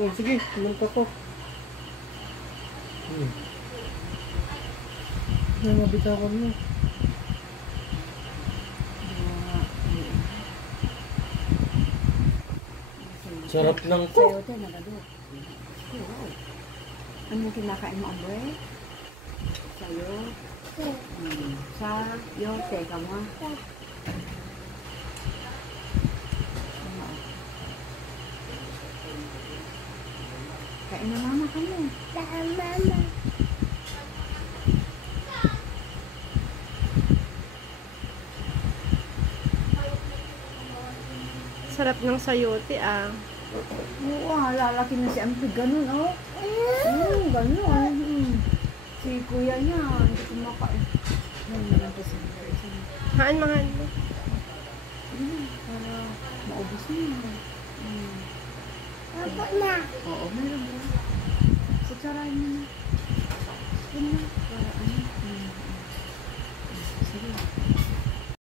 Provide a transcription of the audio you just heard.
Oh, sige, kumunta ko. Ay, mabitawan mo. Sarap ng ko. Sayote, nagadot. Anong kinakain mo, Ambre? Sayote, kama. Kain na mama kami. Mama. Sarap ng sayote ah. Oo, lalaki na si Ambre. Ganun, oh. Ganun. Si kuya niya, hindi kumakain. Ganun lang kasi. Haan mga ano. Para maubos niya. Ako na. Oo, meron.